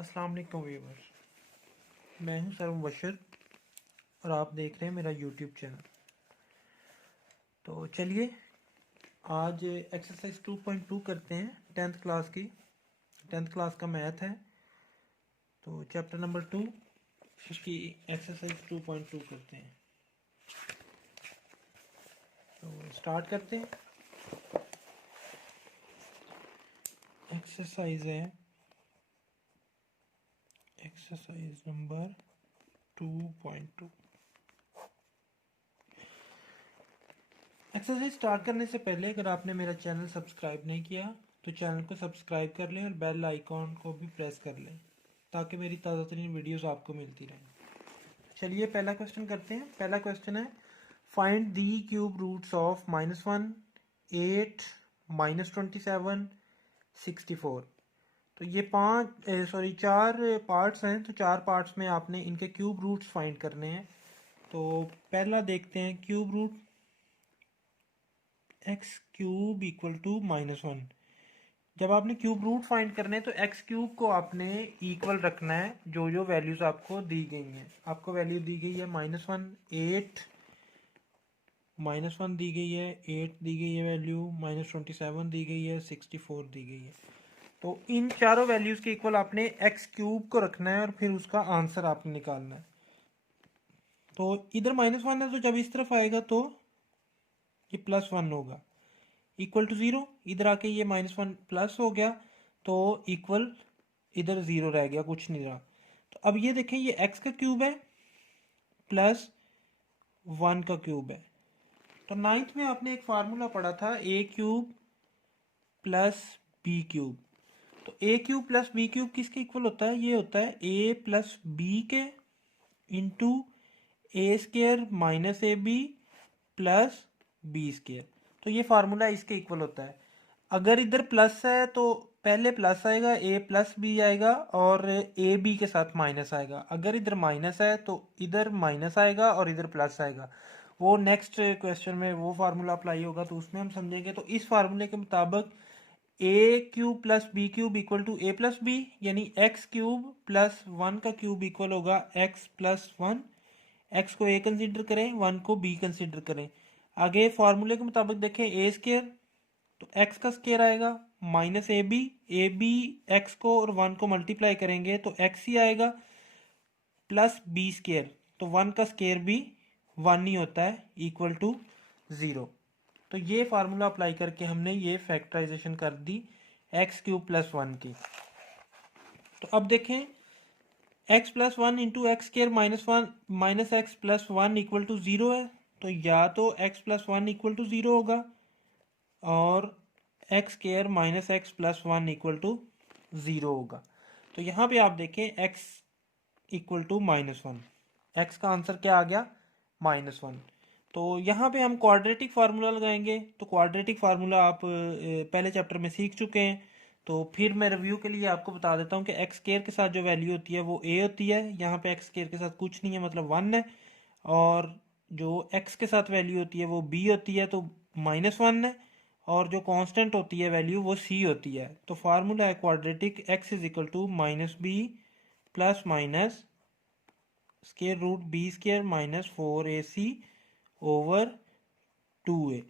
अस्सलाम वालेकुम व्यूअर्स, मैं हूं सर मुबशर और आप देख रहे हैं मेरा यूट्यूब चैनल। तो चलिए आज एक्सरसाइज 2.2 करते हैं, 10th क्लास की। 10th क्लास का मैथ है, तो चैप्टर नंबर 2 उसकी एक्सरसाइज 2.2 करते हैं। तो स्टार्ट करते हैं। एक्सरसाइज है एक्सरसाइज नंबर 2.2। एक्सरसाइज स्टार्ट करने से पहले अगर आपने मेरा चैनल सब्सक्राइब नहीं किया तो चैनल को सब्सक्राइब कर लें और बेल आइकॉन को भी प्रेस कर लें ताकि मेरी ताज़ा तरीन वीडियोज़ आपको मिलती रहें। चलिए पहला क्वेश्चन करते हैं। पहला क्वेश्चन है find the cube roots of -1, 8, -27, 64। तो ये चार पार्ट्स हैं, तो चार पार्ट्स में आपने इनके क्यूब रूट्स फाइंड करने हैं। तो पहला देखते हैं cube root X cube equal to -1। जब आपने क्यूब रूट फाइंड करने हैं तो एक्स क्यूब को आपने इक्वल रखना है जो जो वैल्यूज आपको दी गई हैं। आपको वैल्यू दी गई है -1, 8, -1 दी गई है, 8 दी गई है वैल्यू, -27 दी गई है, 64 दी गई है। तो इन चारों वैल्यूज के इक्वल आपने एक्स क्यूब को रखना है और फिर उसका आंसर आपने निकालना है। तो इधर -1 है तो जब इस तरफ आएगा तो ये +1 होगा, इक्वल टू 0। इधर आके ये -1 प्लस हो गया तो इक्वल इधर 0 रह गया, कुछ नहीं रहा। तो अब ये देखें, ये x का क्यूब है प्लस 1 का क्यूब है। तो 9th में आपने एक फार्मूला पढ़ा था a cube plus b cube. तो a cube plus b cube किसके इक्वल होता है? ये होता है a प्लस b के into A square minus A B plus B square. तो ये फार्मूला इसके इक्वल होता है। अगर इधर प्लस है तो पहले प्लस आएगा, ए प्लस बी आएगा और ए बी के साथ माइनस आएगा। अगर इधर माइनस है तो इधर माइनस आएगा और इधर प्लस आएगा। वो नेक्स्ट क्वेश्चन में वो फार्मूला अप्लाई होगा तो उसमें हम समझेंगे। तो इस फार्मूले के मुताबिक a cube plus b cube equal to a plus b, यानी एक्स क्यूब प्लस 1 का क्यूब इक्वल होगा एक्स प्लस 1। एक्स को ए कंसिडर करें, 1 को बी कंसिडर करें। आगे फार्मूले के मुताबिक देखें, ए स्केयर तो एक्स का स्केयर आएगा माइनस ए बी एक्स को और 1 को मल्टीप्लाई करेंगे तो एक्स ही आएगा, प्लस बी स्केयर तो 1 का स्केयर भी 1 ही होता है, इक्वल टू 0। तो ये फार्मूला अप्लाई करके हमने ये फैक्टराइजेशन कर दी एक्स क्यूब प्लस 1 की। तो अब देखें, X plus 1 into X square -1 minus X plus 1 equal to 0 है। तो या तो एक्स प्लस 1 इक्वल टू 0 होगा और x square minus X plus 1 equal to 0 होगा। तो यहाँ पे आप देखें एक्स इक्वल टू -1, एक्स का आंसर क्या आ गया? -1। तो यहाँ पे हम क्वाड्रेटिक फार्मूला लगाएंगे। तो क्वाड्रेटिक फार्मूला आप पहले चैप्टर में सीख चुके हैं, तो फिर मैं रिव्यू के लिए आपको बता देता हूँ कि एक्स स्केयर के साथ जो वैल्यू होती है वो ए होती है। यहाँ पे एक्स स्केयर के साथ कुछ नहीं है, मतलब 1 है। और जो एक्स के साथ वैल्यू होती है वो बी होती है, तो -1 है। और जो कांस्टेंट होती है वैल्यू वो सी होती है। तो फार्मूला है quadratic X is equal to -b plus minus square root B square -4ac over 2a।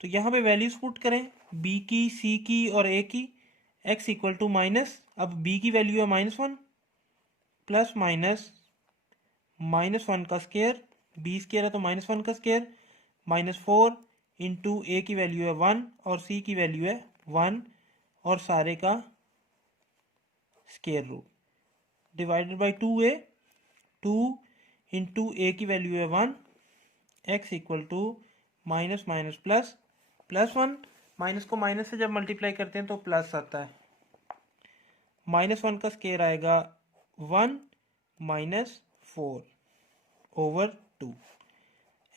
तो यहाँ पे वैल्यूज पुट करें, b की, c की और a की। x इक्वल टू माइनस, अब b की वैल्यू है -1 प्लस माइनस -1 का स्केयर, b स्केयर है तो -1 का स्केयर, -4 इंटू ए की वैल्यू है 1 और सी की वैल्यू है 1 और सारे का square root divided by 2a। 2 into a की वैल्यू है 1, x equal to minus minus plus plus 1। Minus को माइनस से जब मल्टीप्लाई करते हैं तो प्लस आता है। -1 का स्केयर आएगा 1 -4 over 2।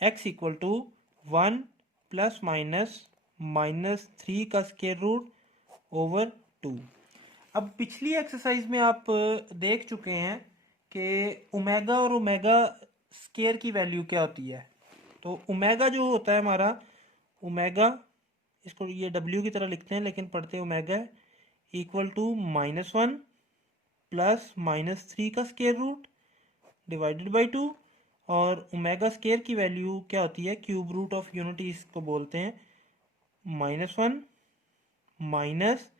X equal to 1 plus minus -3 का स्केयर रूट ओवर 2। अब पिछली एक्सरसाइज में आप देख चुके हैं कि ओमेगा और ओमेगा स्केयर की वैल्यू क्या होती है। तो ओमेगा जो होता है हमारा, ओमेगा इसको ये डब्ल्यू की तरह लिखते हैं लेकिन पढ़ते omega, equal to -1 plus minus 3 का स्केयर रूट डिवाइडेड बाई 2, और ओमेगा स्केयर की वैल्यू क्या होती है, क्यूब रूट ऑफ यूनिटी इसको बोलते हैं, -1 माइनस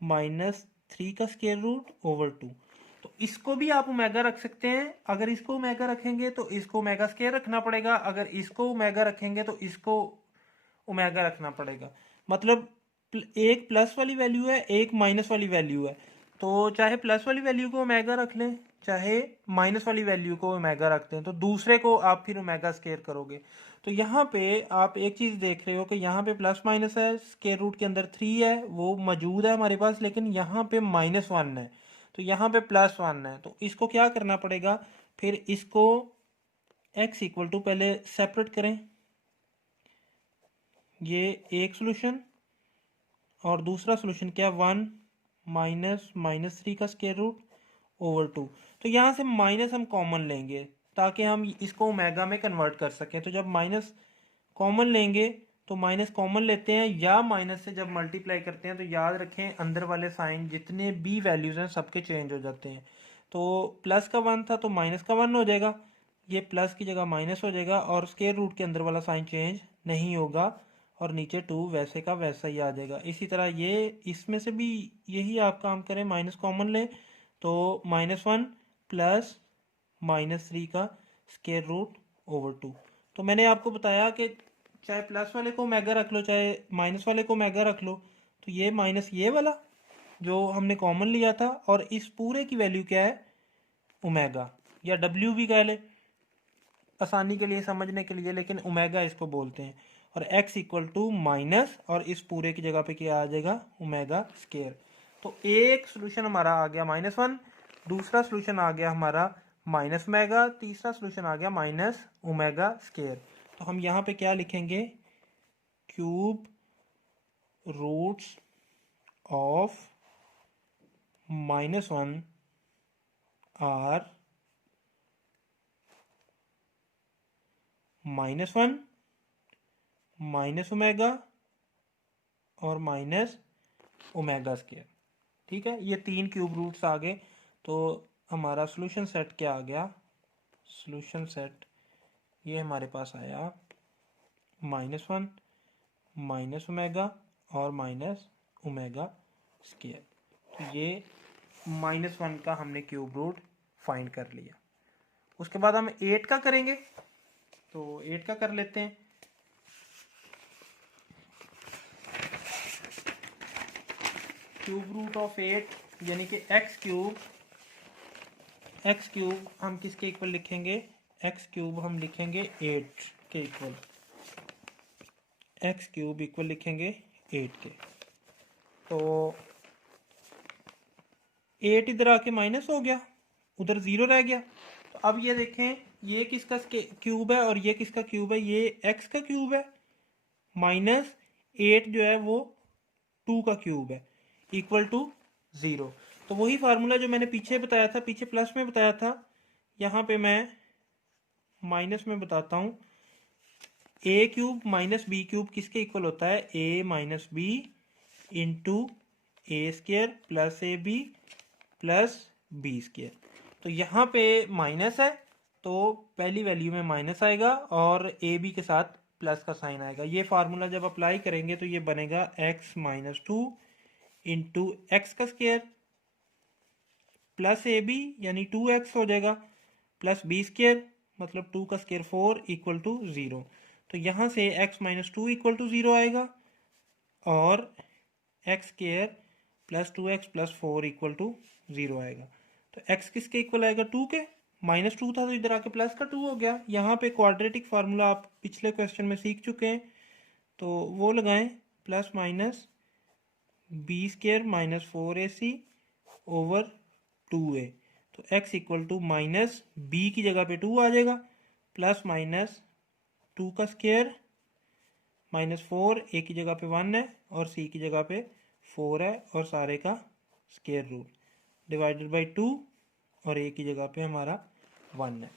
-3 का स्केयर रूट ओवर 2। तो इसको भी आप ओमेगा रख सकते हैं। अगर इसको ओमेगा रखेंगे तो इसको ओमेगा स्केयर रखना पड़ेगा, अगर इसको ओमेगा रखेंगे तो इसको ओमेगा रखना पड़ेगा। मतलब एक प्लस वाली वैल्यू है, एक माइनस वाली वैल्यू है, तो चाहे प्लस वाली वैल्यू को ओमेगा रख लें, चाहे माइनस वाली वैल्यू को ओमेगा रखते हैं, तो दूसरे को आप फिर ओमेगा स्केयर करोगे। तो यहाँ पे आप एक चीज़ देख रहे हो कि यहाँ पे प्लस माइनस है, स्केयर रूट के अंदर 3 है, वो मौजूद है हमारे पास, लेकिन यहाँ पे -1 है, तो यहाँ पे +1 है। तो इसको क्या करना पड़ेगा, फिर इसको x इक्वल टू पहले सेपरेट करें, ये एक सोल्यूशन, और दूसरा सोल्यूशन क्या, 1 माइनस -3 का स्केयर रूट ओवर 2। तो यहाँ से माइनस हम कॉमन लेंगे ताकि हम इसको ओमेगा में कन्वर्ट कर सकें। तो जब माइनस कॉमन लेंगे तो माइनस कॉमन लेते हैं, या माइनस से जब मल्टीप्लाई करते हैं तो याद रखें अंदर वाले साइन जितने भी वैल्यूज़ हैं सबके चेंज हो जाते हैं। तो प्लस का 1 था तो माइनस का 1 हो जाएगा, ये प्लस की जगह माइनस हो जाएगा, और स्केयर रूट के अंदर वाला साइन चेंज नहीं होगा, और नीचे 2 वैसे का वैसा ही आ जाएगा। इसी तरह ये इसमें से भी यही आप काम करें, माइनस कॉमन लें तो -1 प्लस -3 का स्केयर रूट ओवर 2। तो मैंने आपको बताया कि चाहे प्लस वाले को ओमेगा रख लो, चाहे माइनस वाले को ओमेगा रख लो, तो ये माइनस ये वाला जो हमने कॉमन लिया था, और इस पूरे की वैल्यू क्या है, ओमेगा, या डब्ल्यू भी कह ले आसानी के लिए समझने के लिए, लेकिन ओमेगा इसको बोलते हैं। और x इक्वल टू माइनस, और इस पूरे की जगह पे क्या आ जाएगा, ओमेगा स्केयर। तो एक सोल्यूशन हमारा आ गया -1, दूसरा सोल्यूशन आ गया हमारा माइनस ओमेगा, तीसरा सोल्यूशन आ गया माइनस ओमेगा स्केयर। तो हम यहाँ पे क्या लिखेंगे, cube roots of -1 are -1 minus omega और माइनस ओमेगा स्केयर। ठीक है, ये 3 क्यूब रूट्स आ गए। तो हमारा सोल्यूशन सेट क्या आ गया, सोल्यूशन सेट ये हमारे पास आया -1 माइनस ओमेगा और माइनस ओमेगा स्केयर। तो ये -1 का हमने क्यूब रूट फाइंड कर लिया। उसके बाद हम 8 का करेंगे, तो 8 का कर लेते हैं। क्यूब रूट ऑफ 8 यानी कि एक्स क्यूब हम किसके इक्वल लिखेंगे, एक्स क्यूब हम लिखेंगे 8 के इक्वल, एक्स क्यूब इक्वल लिखेंगे 8 के। तो 8 इधर आके माइनस हो गया, उधर 0 रह गया। तो अब ये देखें, ये किसका क्यूब है और ये किसका क्यूब है, ये एक्स का क्यूब है, -8 जो है वो 2 का क्यूब है, इक्वल टू 0। तो वही फार्मूला जो मैंने पीछे बताया था, पीछे प्लस में बताया था, यहाँ पे मैं माइनस में बताता हूँ। A cube minus b cube किसके इक्वल होता है, a minus b into A square plus a B plus B square. तो यहाँ पे माइनस है तो पहली वैल्यू में माइनस आएगा और ए बी के साथ प्लस का साइन आएगा। ये फार्मूला जब अप्लाई करेंगे तो ये बनेगा x माइनस 2 इंटू एक्स का स्केयर प्लस ए बी यानी 2x हो जाएगा, प्लस बी स्केयर मतलब 2 का स्केयर 4 इक्वल टू 0। तो यहाँ से x माइनस 2 इक्वल टू 0 आएगा, और x square plus 2x plus 4 equal to 0 आएगा। तो x किसके इक्वल आएगा, 2 के, -2 था तो इधर आके प्लस का 2 हो गया। यहाँ पे क्वाड्रेटिक फार्मूला आप पिछले क्वेश्चन में सीख चुके हैं, तो वो लगाएं, plus minus b square minus 4ac over 2a। तो x equal to minus b की जगह पे 2 आ जाएगा, प्लस माइनस 2 का स्केयर -4, ए की जगह पे 1 है और सी की जगह पे 4 है, और सारे का स्केयर रूट डिवाइडेड बाई 2, और ए की जगह पे हमारा 1 है।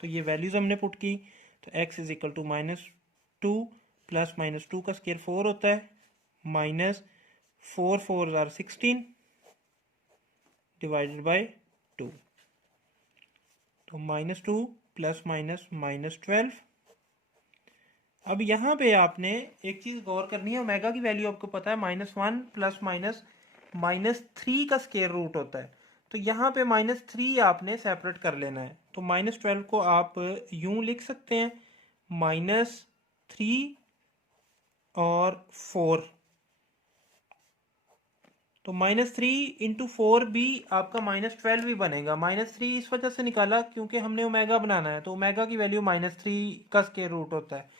तो ये वैल्यूज़ हमने पुट की। तो x is equal to -2 plus -2 का स्केयर 4 होता है, -4 4 16 डिवाइडेड बाय 2। तो -2 प्लस माइनस -12। अब यहाँ पे आपने एक चीज़ गौर करनी है, ओमेगा की वैल्यू आपको पता है -1 प्लस माइनस -3 का स्केयर रूट होता है। तो यहाँ पे -3 आपने सेपरेट कर लेना है। तो -12 को आप यूं लिख सकते हैं -3 और 4। तो -3 इंटू 4 भी आपका -12 भी बनेगा। -3 इस वजह से निकाला क्योंकि हमने ओमेगा बनाना है, तो ओमेगा की वैल्यू -3 का स्केयर रूट होता है।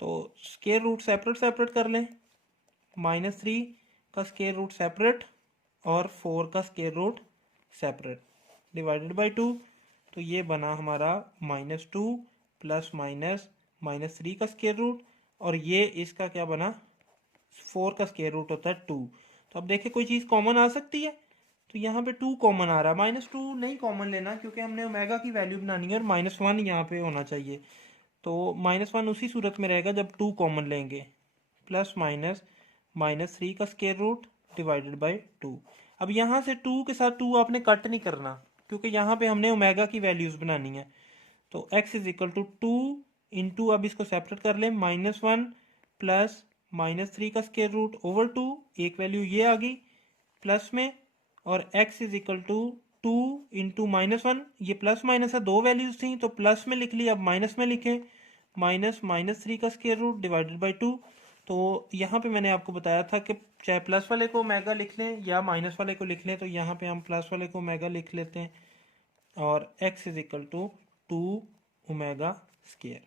तो स्केयर रूट सेपरेट सेपरेट कर लें, -3 का स्केयर रूट सेपरेट और 4 का square root separate, divided by 2। तो ये बना हमारा -2 प्लस माइनस -3 का स्केयर रूट, और ये इसका क्या बना, 4 का स्केयर रूट होता है 2। तो अब देखिए कोई चीज़ कॉमन आ सकती है, तो यहाँ पे 2 कॉमन आ रहा है। -2 नहीं कॉमन लेना क्योंकि हमने ओमेगा की वैल्यू बनानी है, और -1 यहाँ पे होना चाहिए। तो -1 उसी सूरत में रहेगा जब 2 कॉमन लेंगे, प्लस माइनस -3 का स्केयर रूट डिवाइडेड बाय 2। अब यहाँ से 2 के साथ 2 आपने कट नहीं करना क्योंकि यहाँ पे हमने ओमेगा की वैल्यूज बनानी है। तो x is equal to 2 into, अब इसको सेपरेट कर लें, -1 प्लस -3 का स्केयर रूट ओवर 2, एक वैल्यू ये आ गई प्लस में, और x is equal to 2 into -1, ये प्लस माइनस है, दो वैल्यूज थी तो प्लस में लिख ली, अब माइनस में लिखें, -3 का स्केयर रूट डिवाइडेड बाय 2। तो यहाँ पे मैंने आपको बताया था कि चाहे प्लस वाले को ओमेगा लिख लें या माइनस वाले को लिख लें, तो यहाँ पे हम प्लस वाले को ओमेगा लिख लेते हैं, और x is equal to 2 omega square.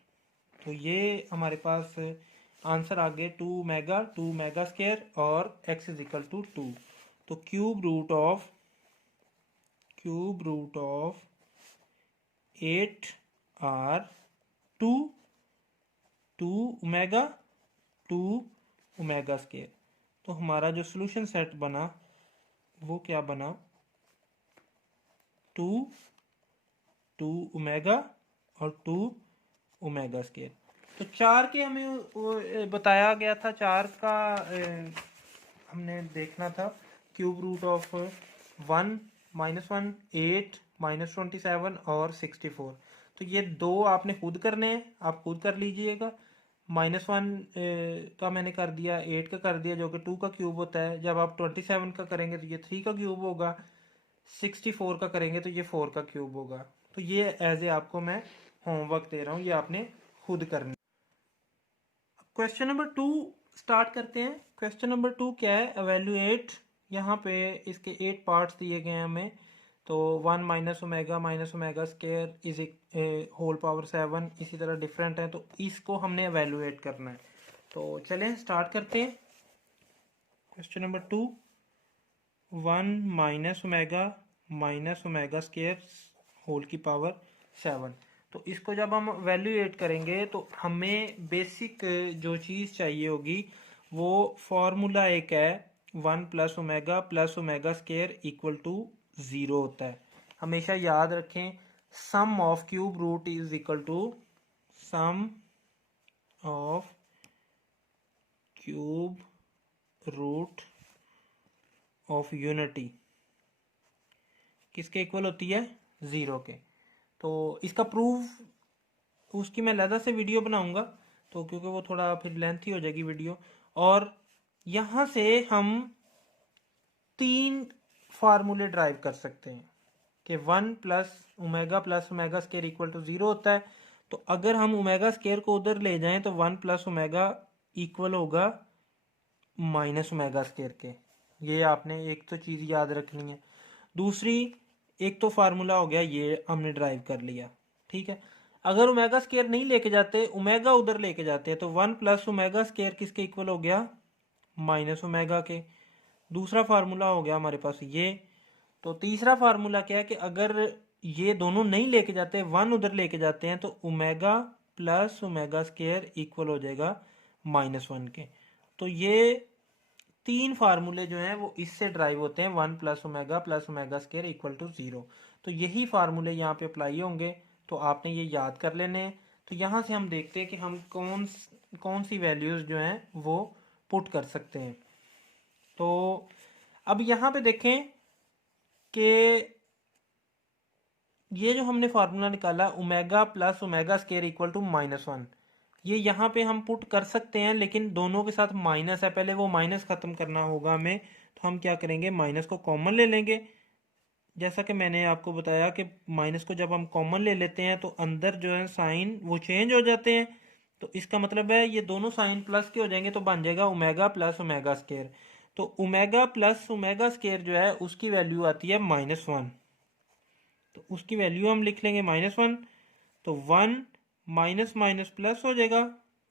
तो ये हमारे पास आंसर आ गए 2 ओमेगा स्केयर और x इज इक्वल टू 2। तो cube root of 8 are 2 omega 2 omega square. तो हमारा जो सोल्यूशन सेट बना वो क्या बना, 2 ओमेगा और 2 ओमेगा स्केयर। तो 4 के हमें बताया गया था, 4 का हमने देखना था क्यूब रूट ऑफ 1 -1 8 -27 और 64। तो ये दो आपने खुद करने हैं, आप खुद कर लीजिएगा। -1 का मैंने कर दिया, 8 का कर दिया जो कि 2 का क्यूब होता है। जब आप 27 का करेंगे तो ये 3 का क्यूब होगा, 64 का करेंगे तो ये 4 का क्यूब होगा। तो ये एज ए आपको मैं होमवर्क दे रहा हूँ, ये आपने खुद करना। क्वेश्चन नंबर 2 स्टार्ट करते हैं। क्वेश्चन नंबर 2 क्या है, एवेल्युएट। यहाँ पे इसके 8 पार्ट्स दिए गए हैं हमें। तो 1 -omega square is whole power 7, इसी तरह डिफरेंट है, तो इसको हमने एवेल्युएट करना है। तो चलें स्टार्ट करते हैं। Question number 2, 1 -omega square whole की पावर 7। तो इसको जब हम वैल्यूएट करेंगे तो हमें बेसिक जो चीज़ चाहिए होगी वो फॉर्मूला एक है, 1 plus omega square equal to 0 होता है। हमेशा याद रखें, sum of cube root is equal to sum of cube root of unity किसके इक्वल होती है, 0 के। तो इसका प्रूफ उसकी मैं अलग से वीडियो बनाऊंगा, तो क्योंकि वो थोड़ा फिर लेंथी हो जाएगी वीडियो। और यहाँ से हम 3 फार्मूले ड्राइव कर सकते हैं कि 1 plus omega square equal to 0 होता है। तो अगर हम ओमेगा स्केयर को उधर ले जाएं तो 1 प्लस ओमेगा इक्वल होगा माइनस ओमेगा स्केयर के। ये आपने एक तो चीज़ याद रखनी है। दूसरी, एक तो फार्मूला हो गया, ये हमने ड्राइव कर लिया, ठीक है। अगर ओमेगा स्केयर नहीं लेके जाते, ओमेगा उधर लेके जाते हैं, तो 1 प्लस ओमेगा स्केयर किसके इक्वल हो गया, माइनस ओमेगा के। दूसरा फार्मूला हो गया हमारे पास ये। तो तीसरा फार्मूला क्या है कि अगर ये दोनों नहीं लेके जाते, 1 उधर लेके जाते हैं, तो omega plus omega square equal हो जाएगा -1 के। तो ये 3 फार्मूले जो हैं वो इससे ड्राइव होते हैं, 1 plus omega square equal to 0। तो यही फार्मूले यहाँ पे अप्लाई होंगे, तो आपने ये याद कर लेने हैं। तो यहाँ से हम देखते हैं कि हम कौन सी वैल्यूज जो हैं वो पुट कर सकते हैं। तो अब यहाँ पे देखें कि ये जो हमने फार्मूला निकाला omega plus omega square equal to -1, ये यहाँ पे हम पुट कर सकते हैं, लेकिन दोनों के साथ माइनस है, पहले वो माइनस ख़त्म करना होगा हमें। तो हम क्या करेंगे, माइनस को कॉमन ले लेंगे। जैसा कि मैंने आपको बताया कि माइनस को जब हम कॉमन ले लेते हैं तो अंदर जो है साइन वो चेंज हो जाते हैं। तो इसका मतलब है ये दोनों साइन प्लस के हो जाएंगे, तो बन जाएगा ओमेगा प्लस ओमेगा स्केयर। तो ओमेगा प्लस ओमेगा स्केयर जो है उसकी वैल्यू आती है -1। तो उसकी वैल्यू हम लिख लेंगे -1। तो 1 माइनस माइनस प्लस हो जाएगा,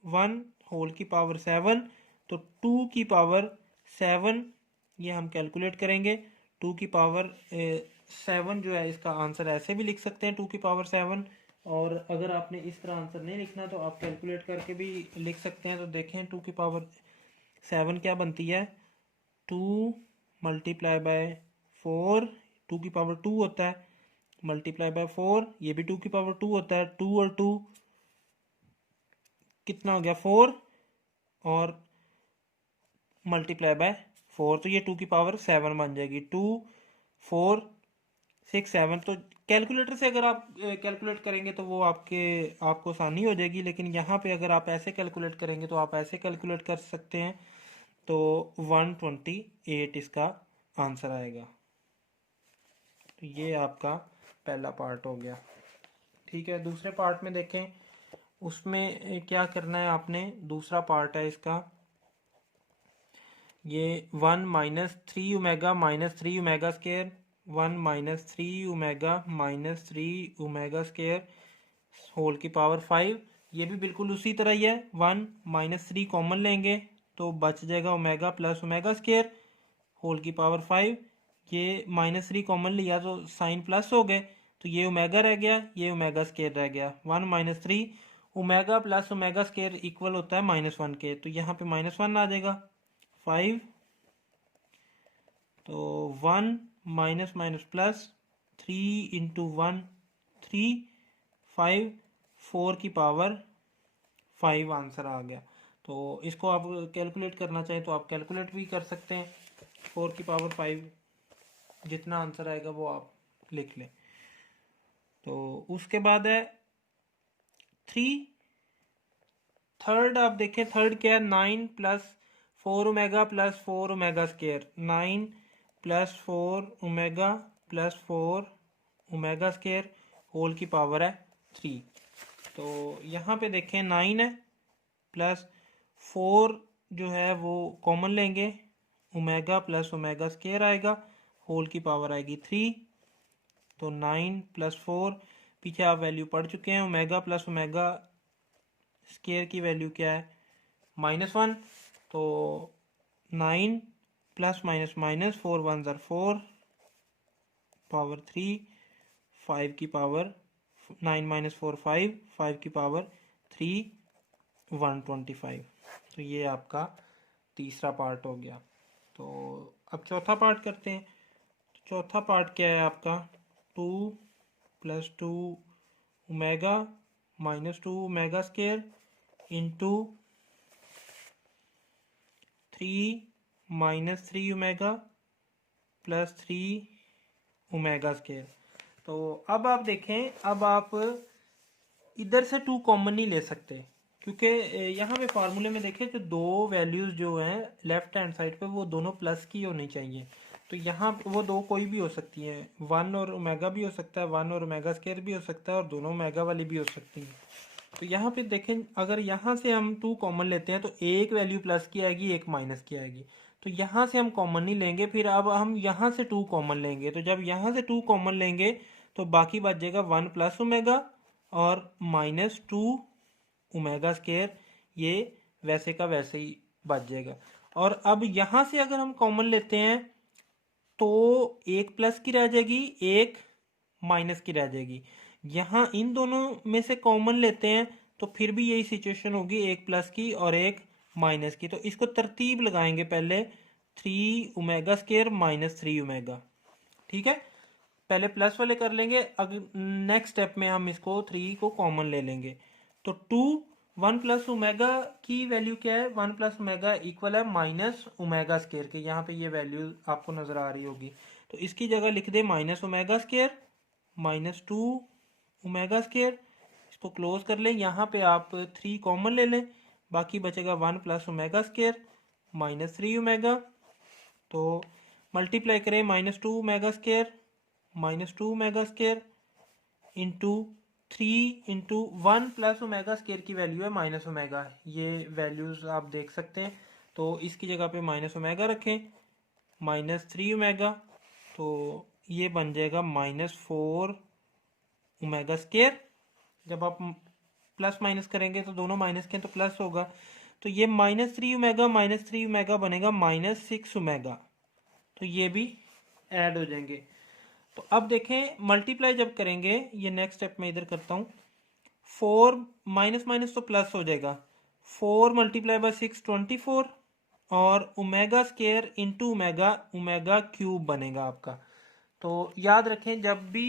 1 होल की पावर 7। तो 2 की पावर 7 ये हम कैलकुलेट करेंगे। 2 की पावर 7 जो है इसका आंसर ऐसे भी लिख सकते हैं 2 की पावर 7। और अगर आपने इस तरह आंसर नहीं लिखना तो आप कैलकुलेट करके भी लिख सकते हैं। तो देखें 2 की पावर 7 क्या बनती है, 2 मल्टीप्लाई बाय 4, 2 की पावर 2 होता है, मल्टीप्लाई बाय 4, ये भी 2 की पावर 2 होता है। 2 और 2 कितना हो गया 4, और मल्टीप्लाई बाय 4, तो ये 2 की पावर 7 बन जाएगी। 2 4 6 7। तो कैलकुलेटर से अगर आप कैलकुलेट करेंगे तो वो आपको आसानी हो जाएगी, लेकिन यहाँ पे अगर आप ऐसे कैलकुलेट करेंगे तो आप ऐसे कैलकुलेट कर सकते हैं। तो 128 इसका आंसर आएगा। तो ये आपका पहला पार्ट हो गया। ठीक है, दूसरे पार्ट में देखें, उसमें क्या करना है आपने। दूसरा पार्ट है इसका, ये 1 minus 3 omega minus 3 omega square, 1 minus 3 omega minus 3 omega square whole की पावर 5। ये भी बिल्कुल उसी तरह ही है, 1 माइनस 3 कॉमन लेंगे तो बच जाएगा omega plus omega square whole की पावर 5। ये -3 कॉमन लिया तो साइन प्लस हो गए, तो ये ओमेगा रह गया, ये ओमेगा स्केयर रह गया। 1 minus 3 omega plus omega square equal होता है -1 के, तो यहाँ पे -1 आ जाएगा। 5, तो 1 माइनस माइनस प्लस 3 इंटू 1 3, 5 4 की पावर 5 आंसर आ गया। तो इसको आप कैलकुलेट करना चाहें तो आप कैलकुलेट भी कर सकते हैं। 4 की पावर 5 जितना आंसर आएगा वो आप लिख लें। तो उसके बाद है 3, थर्ड। आप देखें थर्ड क्या है, 9 plus 4 omega plus 4 omega square, 9 plus 4 omega plus 4 omega square whole की पावर है 3। तो यहाँ पे देखें 9 है प्लस 4 जो है वो कॉमन लेंगे, ओमेगा प्लस ओमेगा स्केयर आएगा, होल की पावर आएगी 3। तो 9 प्लस 4, पीछे आप वैल्यू पढ़ चुके हैं, ओमेगा प्लस ओमेगा स्केयर की वैल्यू क्या है -1। तो 9 प्लस माइनस माइनस 4 1 ज़र 4 पावर 3, 5 की पावर 9 माइनस 4 5, 5 की पावर 3 125। तो ये आपका तीसरा पार्ट हो गया। तो अब चौथा पार्ट करते हैं। तो चौथा पार्ट क्या है आपका, 2 plus 2 omega minus 2 omega square into 3 minus 3 omega plus 3 omega square. तो अब आप देखें, अब आप इधर से 2 कॉमन नहीं ले सकते, क्योंकि यहाँ पे फार्मूले में देखें तो दो वैल्यूज़ जो हैं लेफ्ट हैंड साइड पे वो दोनों प्लस की होनी चाहिए। तो यहाँ वो दो कोई भी हो सकती हैं, 1 और ओमेगा भी हो सकता है, 1 और ओमेगा स्केयर भी हो सकता है, और दोनों ओमेगा वाली भी हो सकती हैं। तो यहाँ पे देखें, अगर यहाँ से हम 2 कॉमन लेते हैं तो एक वैल्यू प्लस की आएगी, एक माइनस की आएगी। तो यहाँ से हम कॉमन नहीं लेंगे, फिर अब हम यहाँ से 2 कॉमन लेंगे। तो जब यहाँ से 2 कॉमन लेंगे तो बाकी बच जाएगा 1 प्लस ओमेगा और -2 ओमेगा स्केयर, ये वैसे का वैसे ही बच जाएगा। और अब यहाँ से अगर हम कॉमन लेते हैं तो एक प्लस की रह जाएगी, एक माइनस की रह जाएगी। यहाँ इन दोनों में से कॉमन लेते हैं तो फिर भी यही सिचुएशन होगी, एक प्लस की और एक माइनस की। तो इसको तरतीब लगाएंगे, पहले 3 ओमेगा स्केयर -3 ओमेगा। ठीक है, पहले प्लस वाले कर लेंगे, अगर नेक्स्ट स्टेप में हम इसको 3 को कॉमन ले लेंगे। तो 2 1 प्लस ओमेगा की वैल्यू क्या है, 1 प्लस ओमेगा इक्वल है माइनस ओमेगा स्केयर के। यहाँ पे ये वैल्यू आपको नजर आ रही होगी। तो इसकी जगह लिख दे minus omega square minus 2 omega square. इसको क्लोज कर लें, यहाँ पे आप 3 कॉमन ले लें, बाकी बचेगा 1 plus omega square minus 3 omega. तो मल्टीप्लाई करें minus 2 omega square minus 2 omega square into 3 into 1 plus omega square की वैल्यू है माइनस ओमेगा। ये वैल्यूज आप देख सकते हैं। तो इसकी जगह पे माइनस ओमेगा रखें माइनस 3 ओमेगा, तो ये बन जाएगा माइनस 4 ओमेगा स्केयर। जब आप प्लस माइनस करेंगे तो दोनों माइनस के तो प्लस होगा, तो ये माइनस 3 ओमेगा बनेगा माइनस 6 ओमेगा। तो ये भी ऐड हो जाएंगे। तो अब देखें मल्टीप्लाई जब करेंगे, ये नेक्स्ट स्टेप में इधर करता हूँ, 4 माइनस माइनस तो प्लस हो जाएगा, 4 मल्टीप्लाई बाय 6 24 और omega square into omega omega cube बनेगा आपका। तो याद रखें जब भी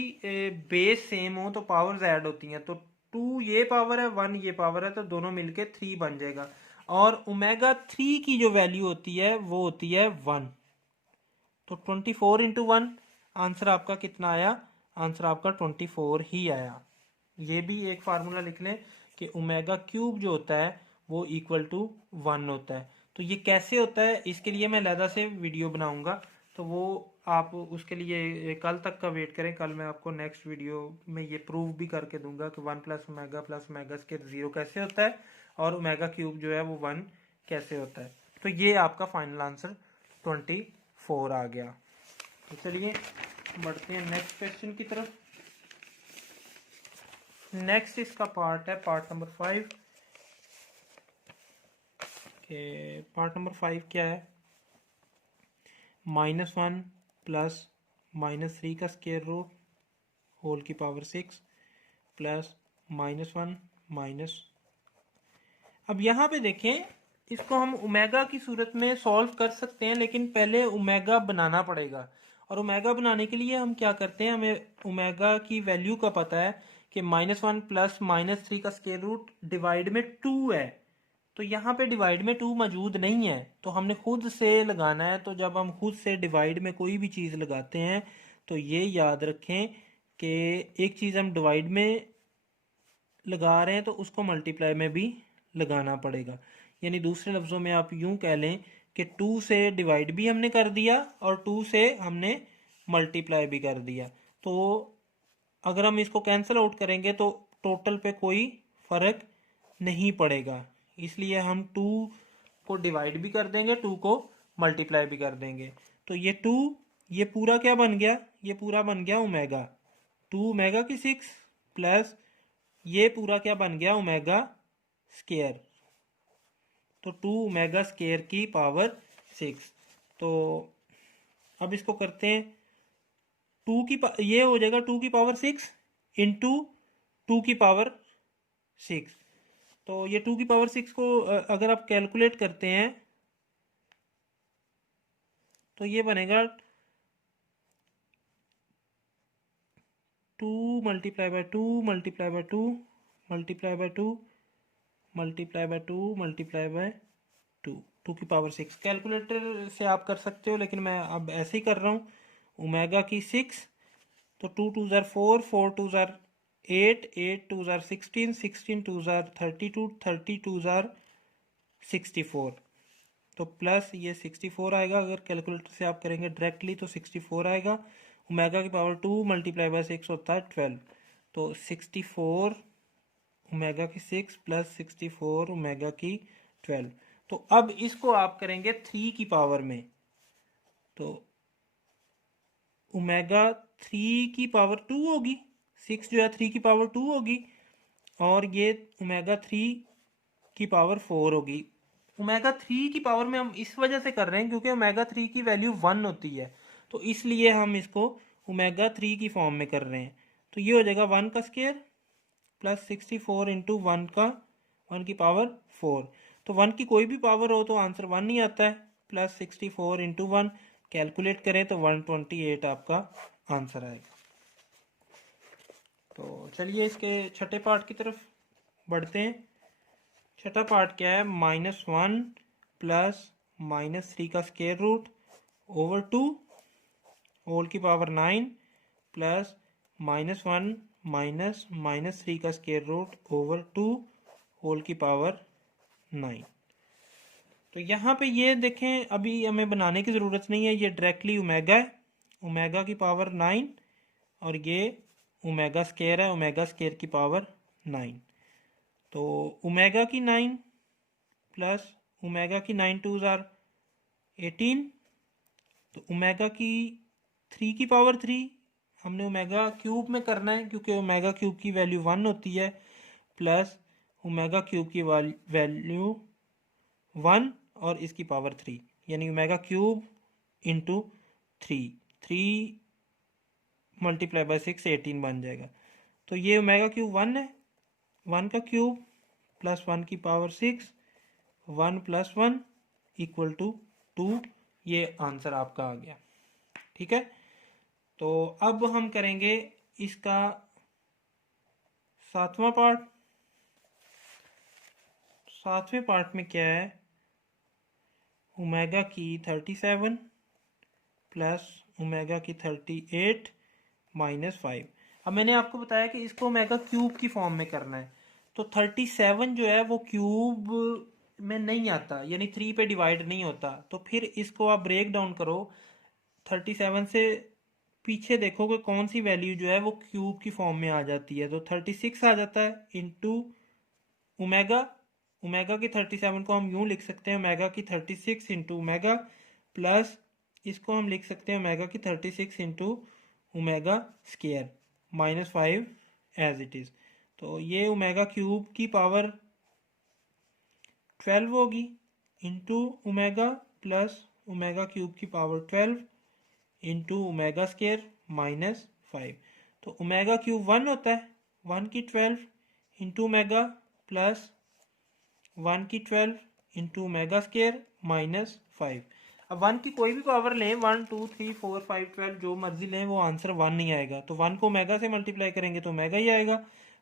बेस सेम हो तो पावर्स ऐड होती हैं। तो 2 ये पावर है 1 ये पावर है, तो दोनों मिलके 3 बन जाएगा। और ओमेगा 3 की जो वैल्यू होती है वो होती है 1। तो 24 इंटू 1 आंसर आपका कितना आया? आंसर आपका 24 ही आया। ये भी एक फार्मूला लिख लें कि ओमेगा क्यूब जो होता है वो इक्वल टू 1 होता है। तो ये कैसे होता है इसके लिए मैं अलग से वीडियो बनाऊंगा, तो वो आप उसके लिए कल तक का वेट करें। कल मैं आपको नेक्स्ट वीडियो में ये प्रूव भी करके दूंगा कि 1 प्लस ओमेगा स्केयर 0 कैसे होता है और ओमेगा क्यूब जो है वो 1 कैसे होता है। तो ये आपका फाइनल आंसर 24 आ गया। तो चलिए बढ़ते हैं नेक्स्ट क्वेश्चन की तरफ। नेक्स्ट इसका पार्ट है पार्ट नंबर 5 के। पार्ट नंबर 5 क्या है? -1 प्लस -3 का स्क्वायर रूट होल की पावर 6 प्लस -1 माइनस। अब यहाँ पे देखें, इसको हम ओमेगा की सूरत में सॉल्व कर सकते हैं, लेकिन पहले ओमेगा बनाना पड़ेगा। और ओमेगा बनाने के लिए हम क्या करते हैं, हमें ओमेगा की वैल्यू का पता है कि -1 प्लस -3 का स्क्वायर रूट डिवाइड में 2 है। तो यहाँ पे डिवाइड में 2 मौजूद नहीं है, तो हमने खुद से लगाना है। तो जब हम खुद से डिवाइड में कोई भी चीज़ लगाते हैं तो ये याद रखें कि एक चीज़ हम डिवाइड में लगा रहे हैं तो उसको मल्टीप्लाई में भी लगाना पड़ेगा। यानी दूसरे लफ्ज़ों में आप यूं कह लें कि 2 से डिवाइड भी हमने कर दिया और 2 से हमने मल्टीप्लाई भी कर दिया। तो अगर हम इसको कैंसिल आउट करेंगे तो टोटल पे कोई फ़र्क नहीं पड़ेगा, इसलिए हम 2 को डिवाइड भी कर देंगे, 2 को मल्टीप्लाई भी कर देंगे। तो ये 2 ये पूरा क्या बन गया? ये पूरा बन गया ओमेगा। 2 ओमेगा की 6 प्लस ये पूरा क्या बन गया? Omega square. तो 2 ओमेगा स्केयर की पावर 6। तो अब इसको करते हैं, ये हो जाएगा 2 की पावर 6 इंटू 2 की पावर 6। तो ये 2 की पावर 6 को अगर आप कैलकुलेट करते हैं तो ये बनेगा 2 multiply by 2 multiply by 2 multiply by 2 multiply by 2 multiply by 2 2 की पावर 6। कैलकुलेटर से आप कर सकते हो, लेकिन मैं अब ऐसे ही कर रहा हूँ। ओमेगा की 6, तो 2 2 ज़ार 4 4 2 ज़ार 8 8 2 ज़ार 16 16 2 ज़ार 32 32 ज़ार 64। तो प्लस ये 64 आएगा। अगर कैलकुलेटर से आप करेंगे डायरेक्टली तो 64 आएगा। ओमेगा की पावर 2 मल्टीप्लाई बाय 6 होता है 12। तो 64 ओमेगा की 6 प्लस 64 ओमेगा की 12। तो अब इसको आप करेंगे 3 की पावर में, तो ओमेगा 3 की पावर 2 होगी, 6 जो है 3 की पावर 2 होगी, और ये ओमेगा 3 की पावर 4 होगी। ओमेगा 3 की पावर में हम इस वजह से कर रहे हैं क्योंकि ओमेगा 3 की वैल्यू 1 होती है, तो इसलिए हम इसको ओमेगा 3 की फॉर्म में कर रहे हैं। तो ये हो जाएगा 1 का स्क्वायर प्लस 64 इंटू 1 का 1 की पावर 4। तो 1 की कोई भी पावर हो तो आंसर 1 ही आता है। प्लस 64 इंटू 1 कैलकुलेट करें तो 128 आपका आंसर आएगा। तो चलिए इसके छठे पार्ट की तरफ बढ़ते हैं। छठा पार्ट क्या है? -1 प्लस -3 का स्क्वायर रूट ओवर 2 होल की पावर 9 प्लस -1 माइनस -3 का स्क्वायर रूट ओवर 2 होल की पावर 9। तो यहाँ पे ये देखें, अभी हमें बनाने की ज़रूरत नहीं है, ये डायरेक्टली ओमेगा है, ओमेगा की पावर 9 और ये ओमेगा स्क्वायर है, ओमेगा स्क्वायर की पावर 9। तो ओमेगा की 9 प्लस ओमेगा की 9 2 ज़ार 18, तो ओमेगा की 3 की पावर 3 हमने ओमेगा क्यूब में करना है क्योंकि ओमेगा क्यूब की वैल्यू 1 होती है, प्लस ओमेगा क्यूब की वैल्यू 1 और इसकी पावर 3, यानी omega cube into 3 multiply by 6 18 बन जाएगा। तो ये ओमेगा क्यूब 1 है, 1 का क्यूब प्लस 1 की पावर 6, 1 प्लस 1 इक्वल टू 2। ये आंसर आपका आ गया। ठीक है, तो अब हम करेंगे इसका 7वां पार्ट। 7वें पार्ट में क्या है, ओमेगा की 37 प्लस ओमेगा की 38 -5। अब मैंने आपको बताया कि इसको ओमेगा क्यूब की फॉर्म में करना है, तो 37 जो है वो क्यूब में नहीं आता, यानी 3 पे डिवाइड नहीं होता। तो फिर इसको आप ब्रेक डाउन करो, 37 से पीछे देखो कि कौन सी वैल्यू जो है वो क्यूब की फॉर्म में आ जाती है। तो 36 आ जाता है इंटू ओमेगा, ओमेगा की 37 को हम यूं लिख सकते हैं, ओमेगा की 36 इंटू ओमेगा, प्लस इसको हम लिख सकते हैं ओमेगा की 36 into omega square -5 as it is. तो ये ओमेगा क्यूब की पावर 12 होगी into omega plus omega cube की पावर 12 इंटू ओमेगा स्क्वायर -5। तो ओमेगा क्यूब 1 होता है, 1 की 12 इंटू ओमेगा प्लस 1 की 12 इंटू ओमेगा स्क्वायर -5। अब 1 की कोई भी पावर लें, 1 2 3 4 5 12 जो मर्जी लें, वो आंसर 1 नहीं आएगा। तो 1 को ओमेगा से मल्टीप्लाई करेंगे तो ओमेगा ही आएगा,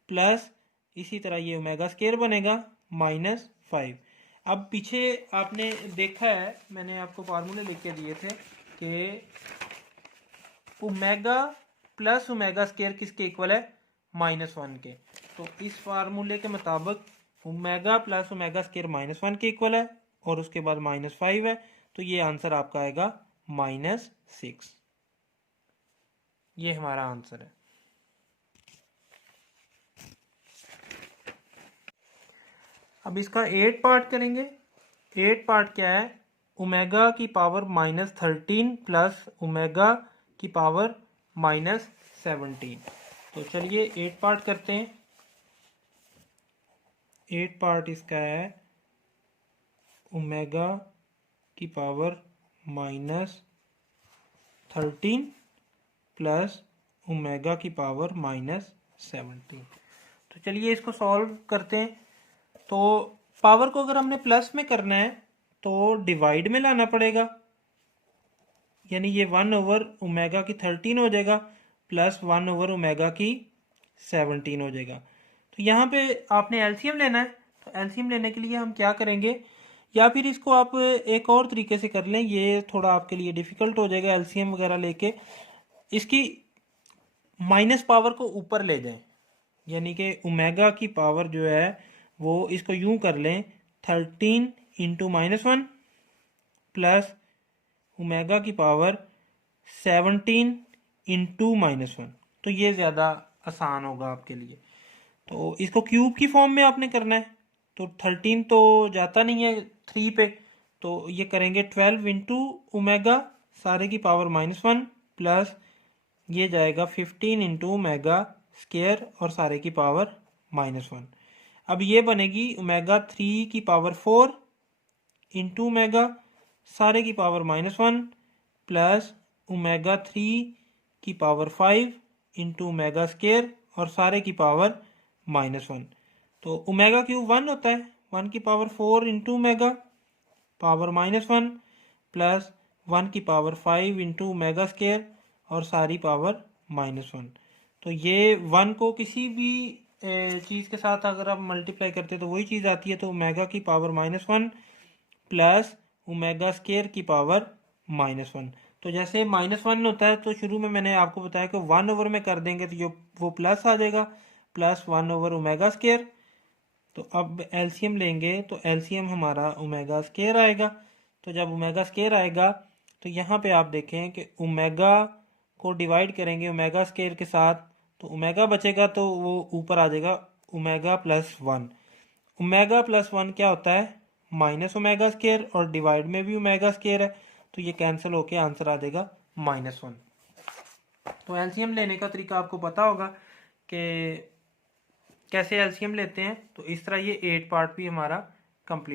प्लस इसी तरह ये ओमेगा स्क्वायर बनेगा -5। अब पीछे आपने देखा है, मैंने आपको फार्मूले लिख के दिए थे कि ओमेगा प्लस ओमेगा स्क्वायर किसके इक्वल है, -1 के। तो इस फार्मूले के मुताबिक ओमेगा प्लस ओमेगा स्क्वायर -1 के इक्वल है और उसके बाद -5 है, तो ये आंसर आपका आएगा -6। ये हमारा आंसर है। अब इसका 8 पार्ट करेंगे। 8 पार्ट क्या है, ओमेगा की पावर -13 प्लस ओमेगा की पावर -17। तो चलिए 8 पार्ट करते हैं। 8 पार्ट इसका है ओमेगा की पावर -13 प्लस ओमेगा की पावर -17। तो चलिए इसको सॉल्व करते हैं। तो पावर को अगर हमने प्लस में करना है तो डिवाइड में लाना पड़ेगा, यानी ये 1 ओवर ओमेगा की 13 हो जाएगा प्लस 1 ओवर ओमेगा की 17 हो जाएगा। तो यहाँ पे आपने एलसीएम लेना है। तो एलसीएम लेने के लिए हम क्या करेंगे, या फिर इसको आप एक और तरीके से कर लें, ये थोड़ा आपके लिए डिफ़िकल्ट हो जाएगा। एलसीएम वगैरह लेके इसकी माइनस पावर को ऊपर ले जाएं, यानी कि ओमेगा की पावर जो है वो इसको यूं कर लें, 13 इंटू -1 प्लस ओमेगा की पावर 17 इंटू -1। तो ये ज़्यादा आसान होगा आपके लिए। तो इसको क्यूब की फॉर्म में आपने करना है। तो 13 तो जाता नहीं है 3 पे, तो ये करेंगे 12 इंटू ओमेगा सारे की पावर -1 प्लस ये जाएगा 15 इंटू ओमेगा स्क्वायर और सारे की पावर -1। अब ये बनेगी ओमेगा 3 की पावर 4 इंटू ओमेगा सारे की पावर -1 प्लस ओमेगा 3 की पावर 5 इंटू ओमेगा स्क्वायर और सारे की पावर -1। तो ओमेगा क्यूब 1 होता है, 1 की power 4 into omega power -1 plus 1 की पावर 5 इंटू ओमेगा स्क्वायर और सारी पावर -1। तो ये 1 को किसी भी चीज़ के साथ अगर आप मल्टीप्लाई करते तो वही चीज़ आती है। तो ओमेगा की पावर -1 प्लस ओमेगा स्क्वायर की पावर -1। तो जैसे -1 होता है तो शुरू में मैंने आपको बताया कि 1 ओवर में कर देंगे तो जो वो प्लस आ जाएगा, +1/ओमेगा स्क्वायर। तो अब एलसीएम लेंगे तो एलसीएम हमारा ओमेगा स्क्वायर आएगा। तो जब ओमेगा स्क्वायर आएगा तो यहाँ पे आप देखें कि ओमेगा को डिवाइड करेंगे ओमेगा स्क्वायर के साथ, तो ओमेगा बचेगा तो वो ऊपर आ जाएगा ओमेगा+1। ओमेगा+1 क्या होता है? -ओमेगा स्क्वायर, और डिवाइड में भी ओमेगा स्क्वायर है, तो ये कैंसिल होके आंसर आ जाएगा -1। तो एलसीएम लेने का तरीका आपको पता होगा कि कैसे एलसीएम लेते हैं। तो इस तरह ये 8 पार्ट भी हमारा कंप्लीट